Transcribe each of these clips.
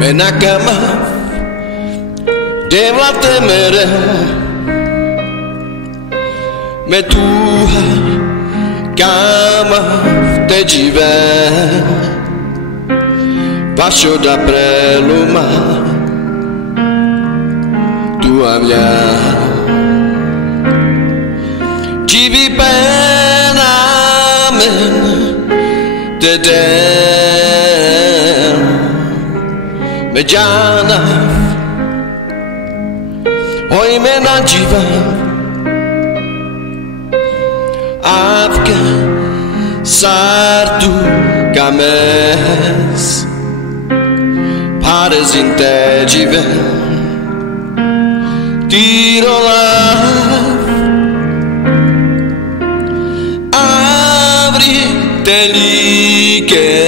Menakama devla temere me tuha kama te jive bacio da preluma tua mia jivi pena men te Mejana Oi mena jiva Afka Sartu Kames Pares inte jive Tiro la Avri Telikere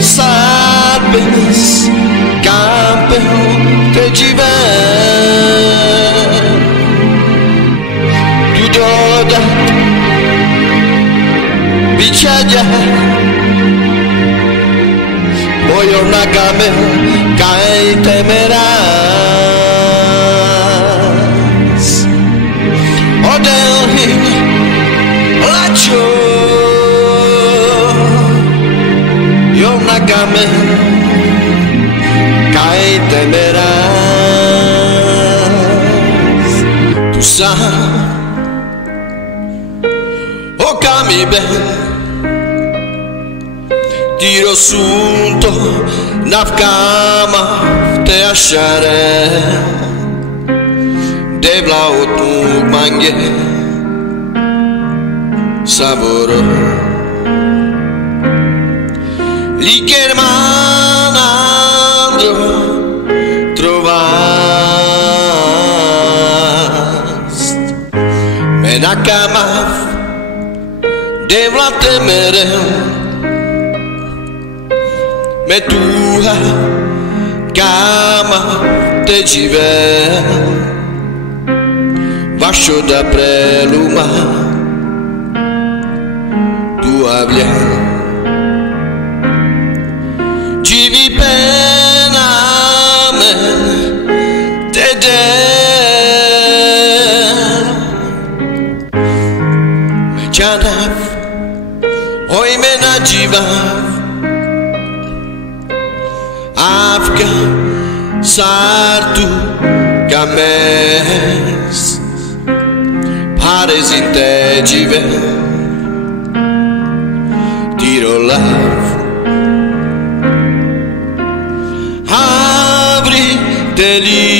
Sabes, campeão que tiver Tudo bichaja Boyo nakame kai temerás Odelhi lacho Yo nakame kai temerás Tu sabes O kami ben Tiro sunto nafkama te achare Devla otu mange Saboro Likermanandro trovast Menakamav Devla temere Me tuha kama te jive Vasho da preluma Tua via Jivi pena men te Me janav Oi mena jivav Afka sartu kames Pares inte jive Tiro lav Avri teli